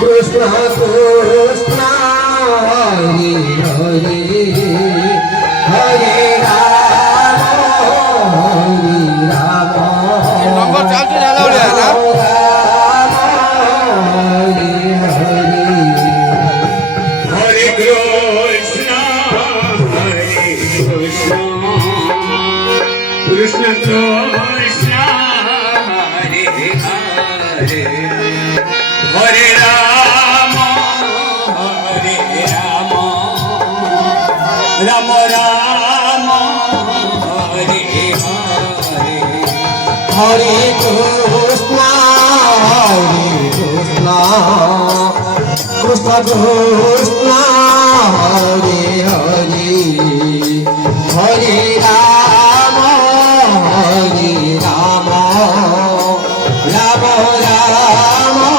Krishna Krishna Hare Hare Hare Rama নম্বর চালতে জানা হলে না Hare Krishna Krishna Krishna Hare Hare Hare Rama Rama Rama Hare Hare Hare Krishna Krishna Krishna Hare Hare Hare Rama Rama Rama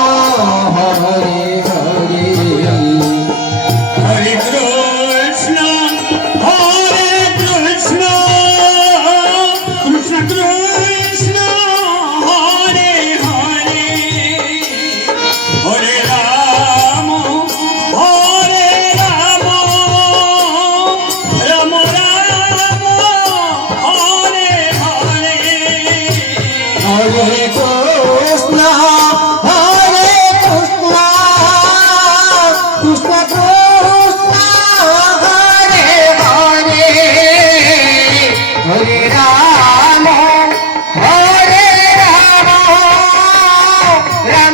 Hare Hare Hare Krishna Krishna Krishna Hare Hare Hare Rama Rama Rama Hare Hare Hare Krishna Krishna Krishna Hare Hare Hare Rama Rama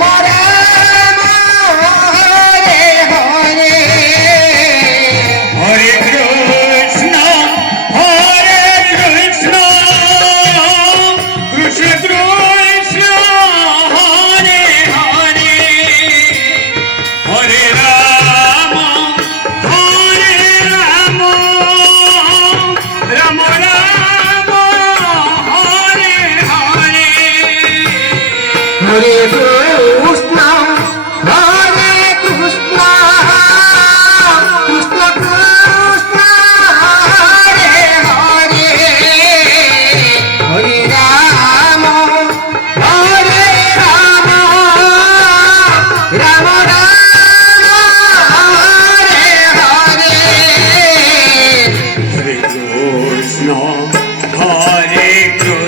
Rama Hare Hare Hare Krishna Krishna Krishna Hare Hare Hare Rama Rama Rama Hare Hare Hare Krishna Krishna Krishna Hare Hare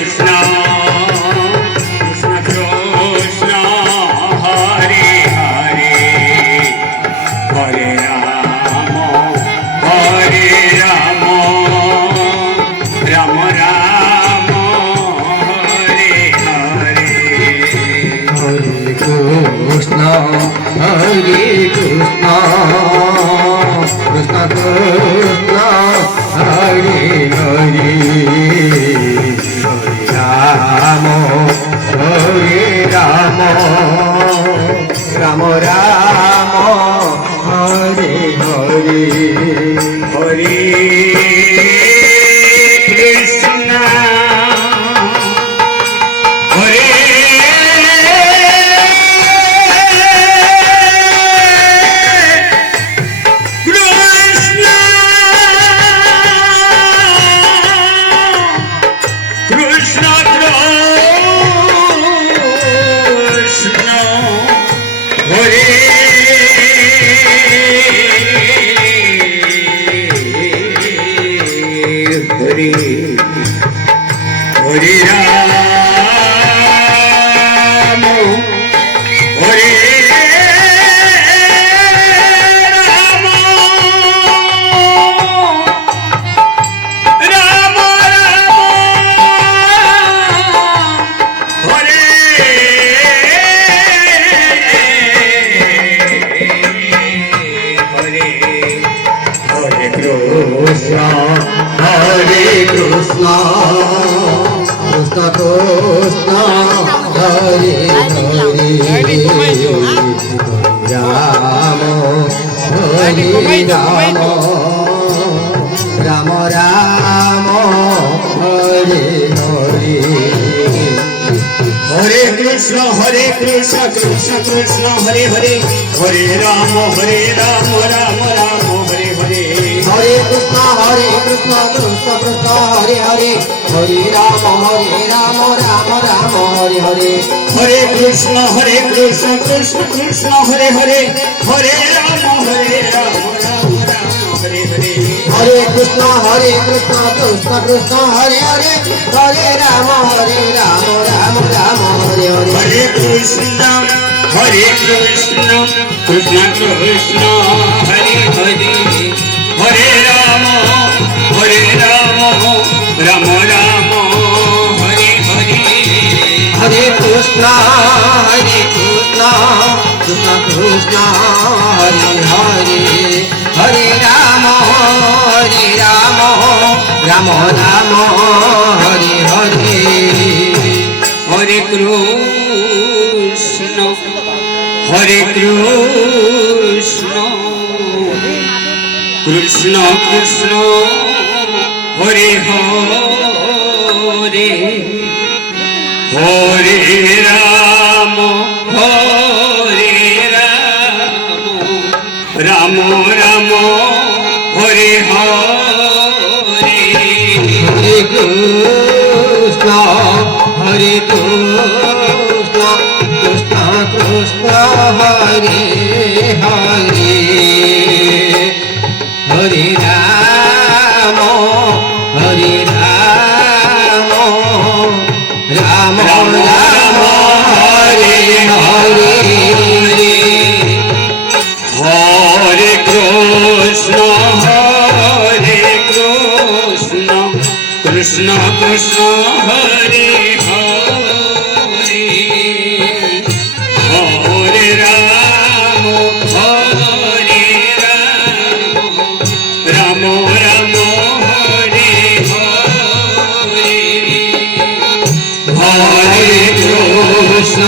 Hare Rama Rama Rama Hare Hare Hare Krishna Krishna Krishna Hare Hare Hare Rama Rama Rama Hare Hare Hare Krishna Krishna Krishna Hare Hare Hare Rama Rama Rama Hare Hare Hare Krishna Krishna Krishna Hare Hare Hare Rama Hare Rama Rama Hare Hare Hare Krishna Krishna Krishna Hare Hare Rama Rama Rama Hare Hare Hare Krishna Krishna Krishna Hare Hare Hare Rama Rama Rama Hare Hare Krishna Krishna Krishna Hare Hare Hare Ram Ram Ram Hare Hare Hare Krishna Krishna Krishna Hare Hare Hare Ram Ram Ram Hare Hare Hare Krishna Krishna Krishna Hare Hare Hare Ram Ram Ram Hare Hare Hare Krishna Krishna Krishna Krishna Hare Hare Hare Ram Ram Ram Hare Hare Hare Krishna Krishna Krishna Hare Hare Hare Ram Ram Ram Hare Hare Hare Krishna Krishna Krishna Hare Hare Hare Ram Ram Ram Hare Hare Hare Krishna Krishna Krishna Hare Hare Hare Ram Ram Ram Hare Hare Hare Krishna Krishna Krishna Hare Hare Hare Ram Ram Ram Hare Hare Hare Krishna Krishna Krishna Hare Hare Hare Ram Ram Ram Hare Hare Hare Krishna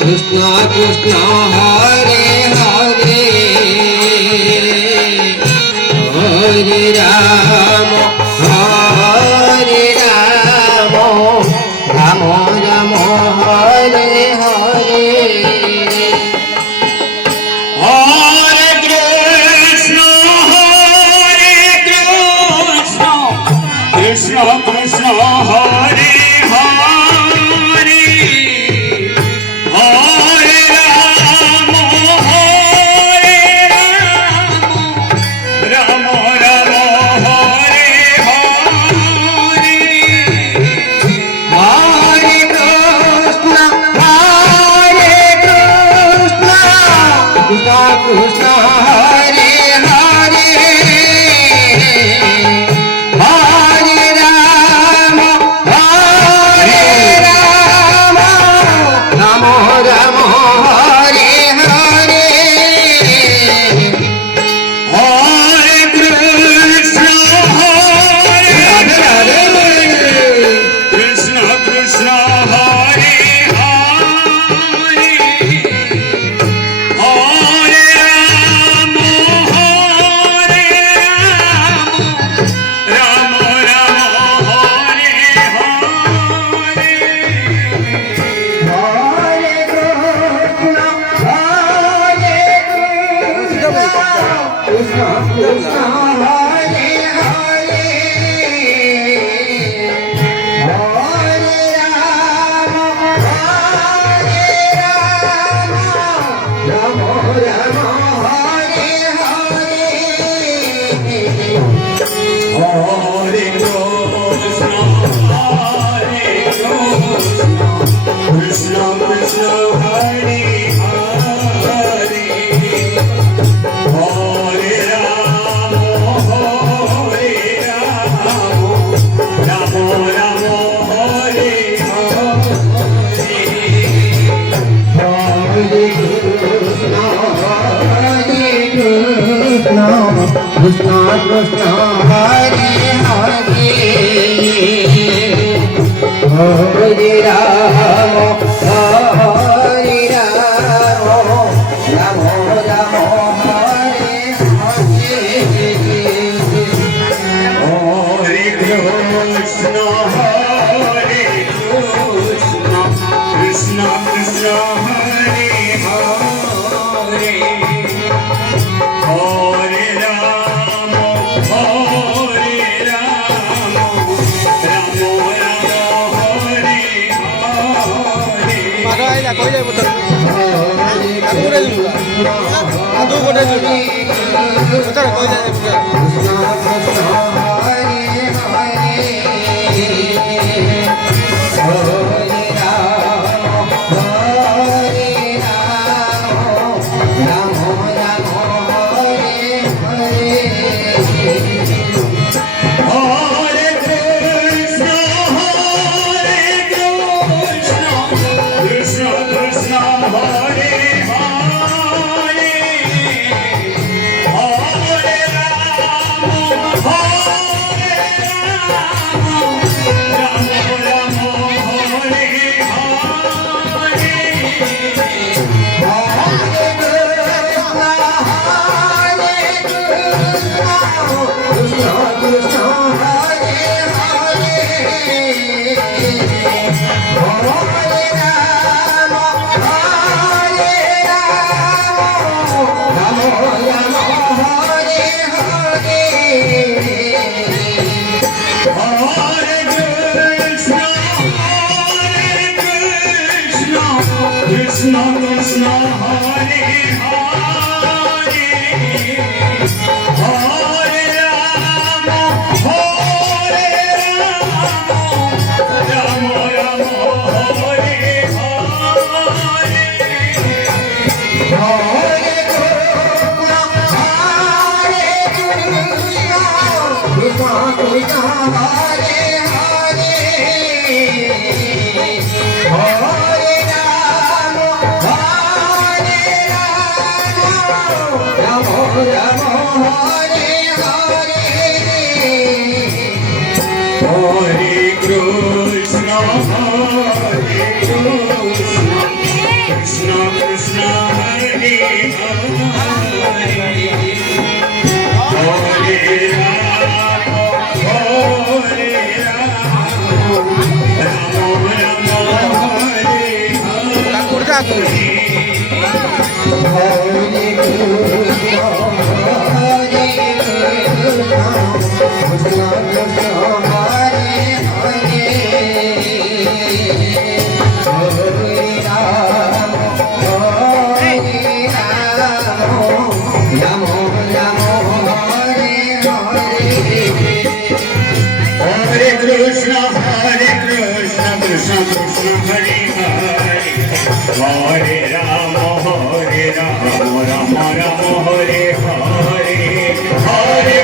Krishna Krishna Hare Hare Hare Ram Ram Ram Hare Hare Hare Krishna Krishna Krishna Hare Hare Hare Ram Ram Ram Hare Hare Hare Krishna Krishna Krishna Hare Hare Hare Ram Ram Ram Hare Hare Hare Krishna Krishna Krishna Hare Hare Hare Ram Ram Ram Hare Hare Hare Krishna Krishna Krishna Hare Hare Hare Ram Ram Ram Hare Hare Hare Krishna Krishna Krishna Hare Hare Hare Ram Ram Ram Hare Hare Hare Krishna Krishna Krishna Hare Hare কই যাইব তোর কাকু করে দিবি আদু করে দিবি তোর কই যাইব Krishna Krishna Hare Hare Hare Rama Hare Rama Rama Rama Hare Hare Krishna Hare Krishna Krishna Krishna Hare Hare Hare Rama Hare Rama Rama Hare কাকু কাকু Hare Krishna Krishna Krishna Hare Hare Hare Rama Rama Rama Hare Hare Hare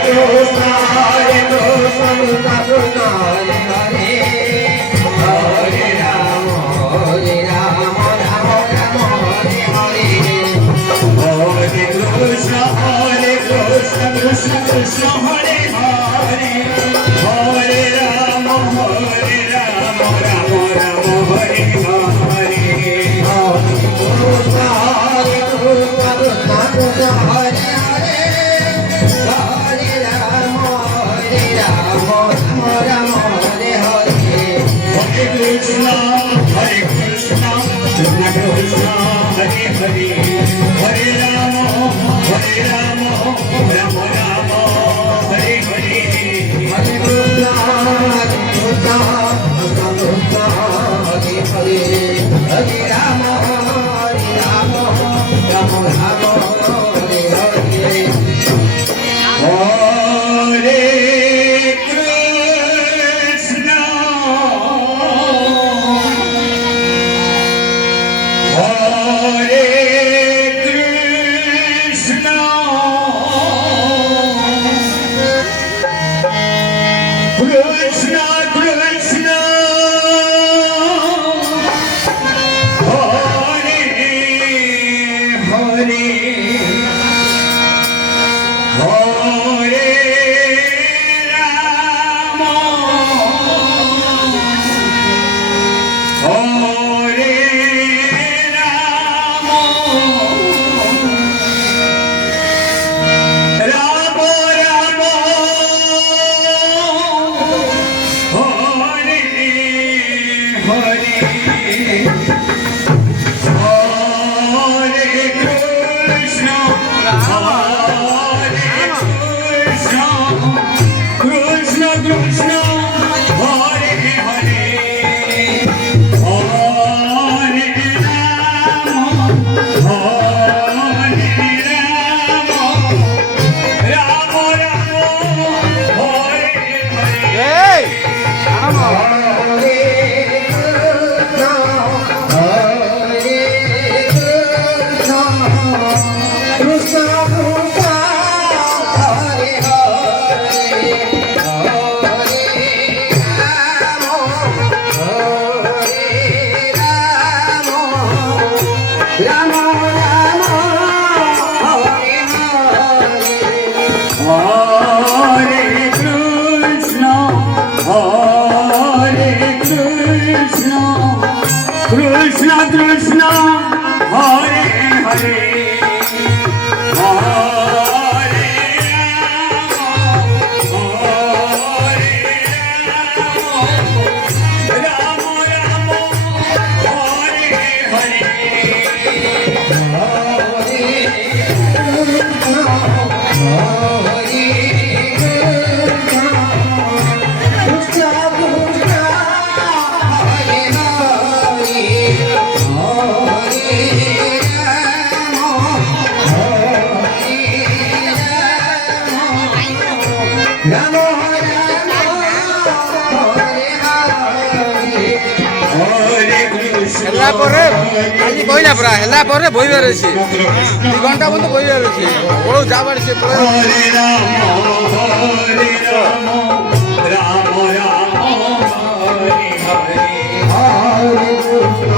Krishna Krishna Krishna Hare Hare Hare Rama Rama Rama Hare Hare Krishna Krishna Krishna Hare Hare Hare Rama Rama Rama Hare Hare Hare Krishna Hare Krishna Ram হরে কৃষ্ণ হেলা পরে কালি বইলা পুরা হেলা পরে বইবার আছে 2 ঘন্টা পর্যন্ত বইবার আছে বড় যাবার আছে পরে হরে Ram Ram Ram Hare Hare Hare Krishna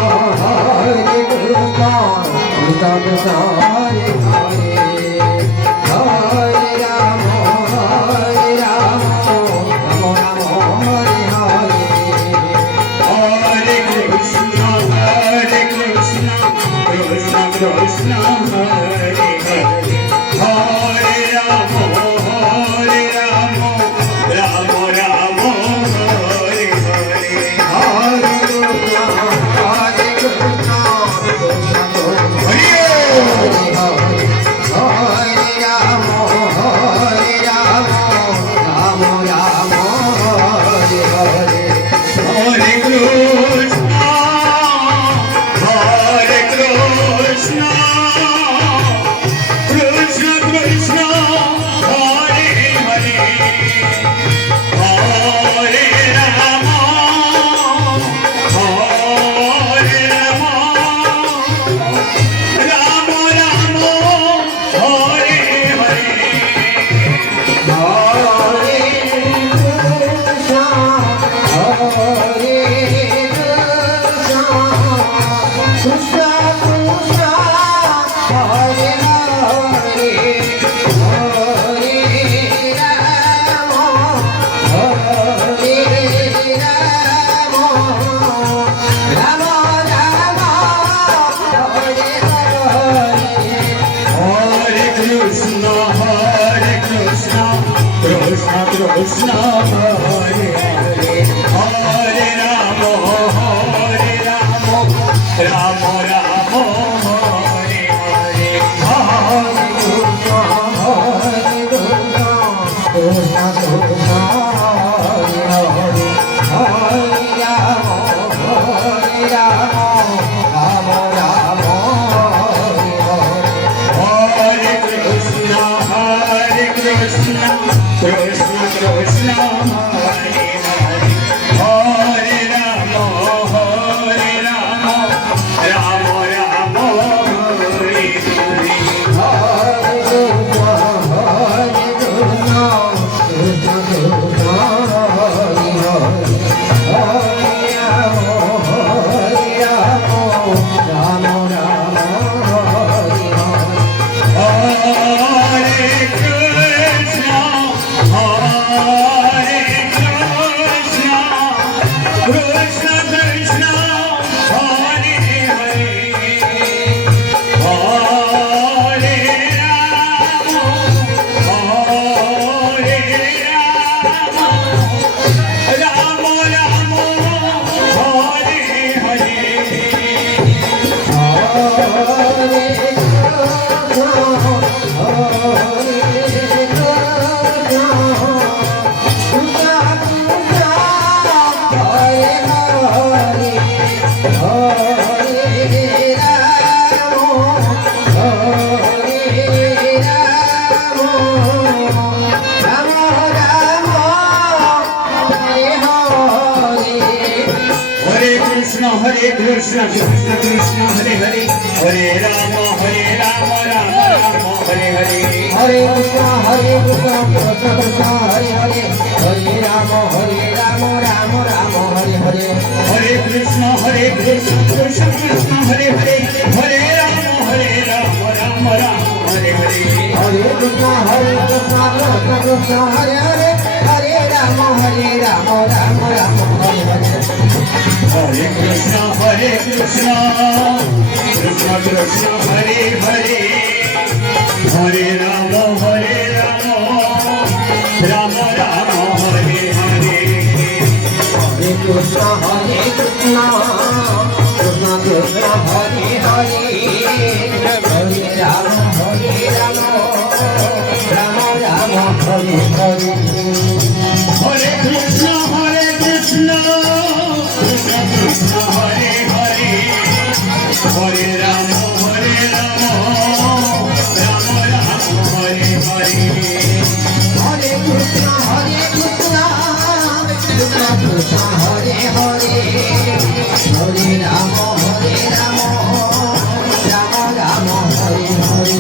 Krishna Krishna Hare Hare Hare Ram Ram Ram Hare Hare Hare Krishna, Krishna Krishna, Hare Hare, Hare Rama, Rama Rama, Hare Hare. हरे Krishna Krishna Hare Hare Hare Hare Ram Ram Ram Hare Hare Hare Krishna, Krishna Krishna, Hare Hare, Hare Rama, Rama Rama, Hare Hare. हरे Krishna Krishna Krishna Hare Hare Hare Ram Ram Ram Hare Hare Hare Krishna, Krishna Krishna, Hare Hare, Hare Rama, Rama Rama, Hare Hare. Hare Krishna, Krishna Krishna, Hare Hare, Hare Rama, Rama Rama, Hare Hare. Hare Krishna, Krishna Krishna, Hare Hare, Hare Rama, Rama Rama, Hare Hare. Hare Krishna, Krishna Krishna, Hare Hare, Hare Rama, Rama Rama, Hare Hare. हरे Krishna Krishna Krishna Hare Hare Hare Ram Ram Ram Hare Hare Hare Krishna, Krishna Krishna, Hare Hare, Hare Rama, Rama Rama, Hare Hare. हरे Krishna Krishna Krishna Hare Hare Hare Ram Ram Ram Hare Hare Hare Krishna, Krishna Krishna, Hare Hare, Hare Rama, Rama Rama, Hare Hare. हरे Krishna Krishna Krishna Hare Hare Hare Ram Ram Ram Hare Hare Hare Krishna, Krishna Krishna, Hare Hare, Hare Rama, Rama Rama, Hare Hare. Hare Hare Ram Ram Ram Hare Hare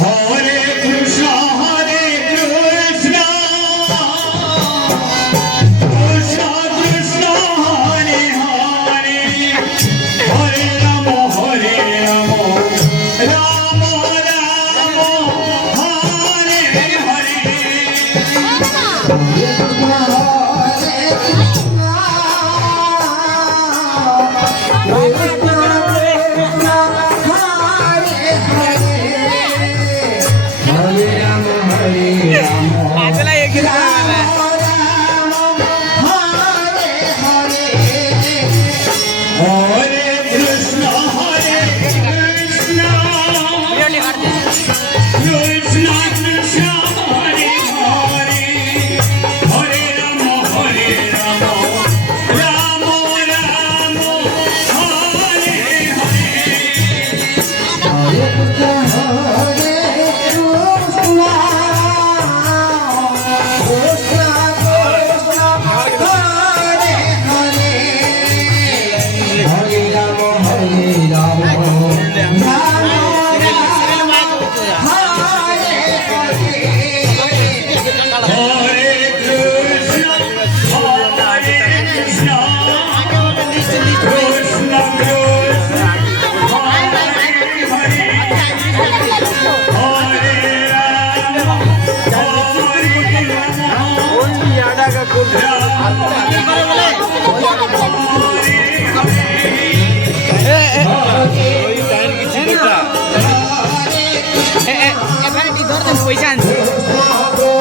Hare Krishna হরে কৃষ্ণ কৃষ্ণ কৃষ্ণ হরে হরে রাম হরে Ram Ram Ram Hare Hare Krishna Krishna Hare Hare পয়সা আনছি Hare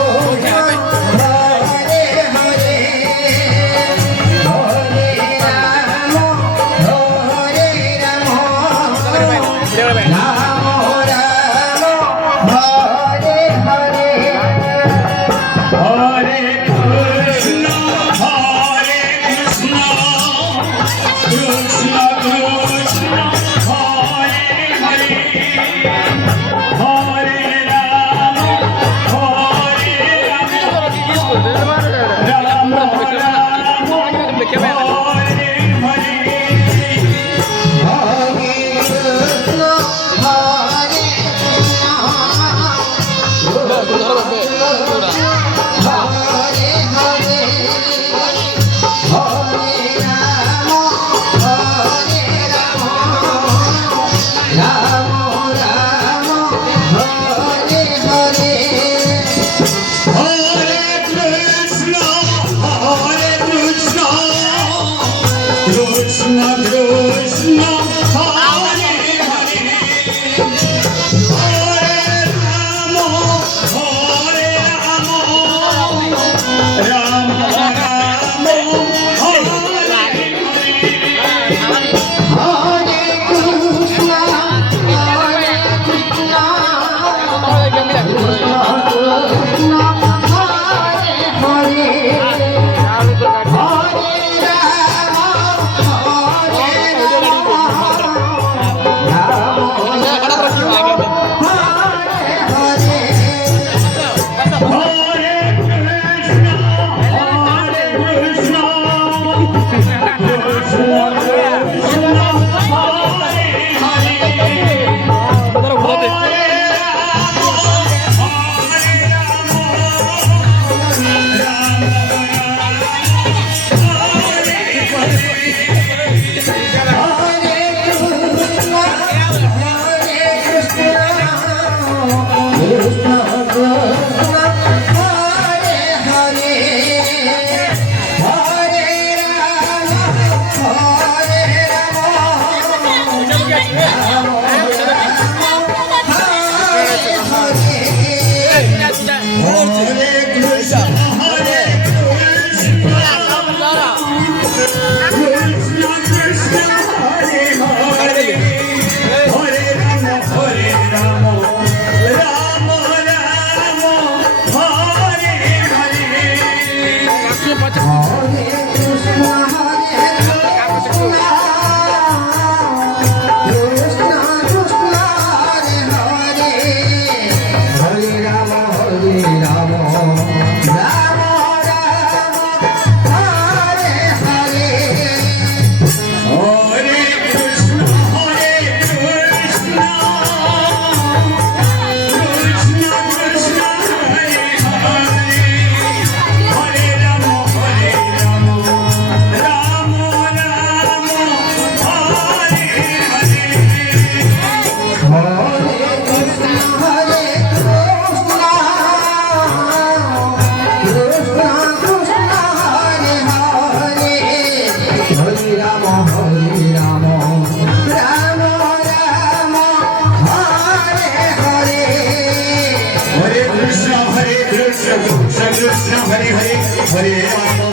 Hare Rama,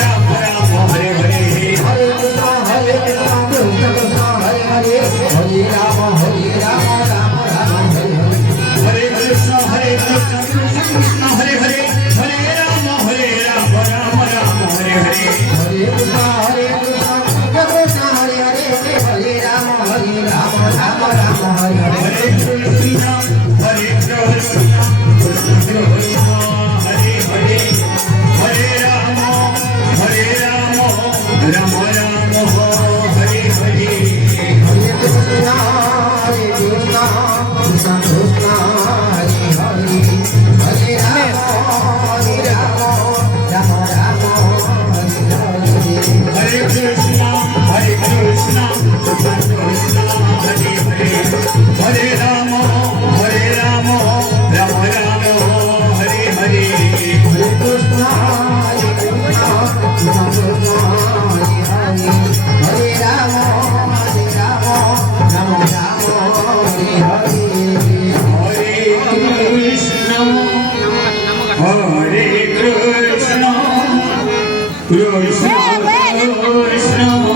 Rama Rama, Hare Hare. Hare Krishna, Krishna Krishna, Hare Hare, Hare Rama, Rama Rama, Hare Hare. Hare Krishna, Krishna Krishna, Hare Hare. Hare Rama, Rama Rama, Hare Hare. Hare Krishna, Krishna Hare Hare, Hare Rama, Rama Rama, Hare Hare. Hare Krishna, Krishna Krishna, Hare Hare. Hare Rama, Rama Rama, Hare Hare. Hare Krishna, Krishna Krishna, Hare Hare, Hare Rama, Rama Rama, Hare Hare. Hare Krishna, Krishna Krishna, Hare Hare. Hare Rama, Rama Rama, Hare Hare. Hare Krishna, Krishna Krishna, Hare Hare, Hare Rama, Rama Rama, Hare Hare. Hare Krishna, Krishna Krishna,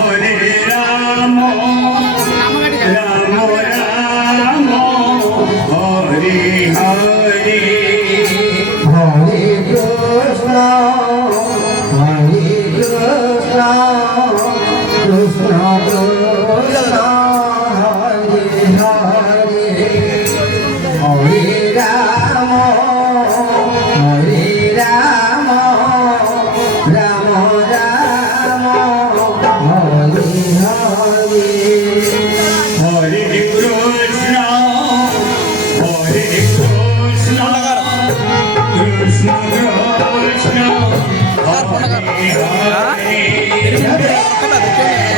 Hare Rama, Rama Rama, Hare Hare. Hare Krishna, Krishna Krishna, Hare Hare, Hare Rama, Rama Rama, Hare Hare. Hare Krishna, Krishna Krishna, Hare Hare.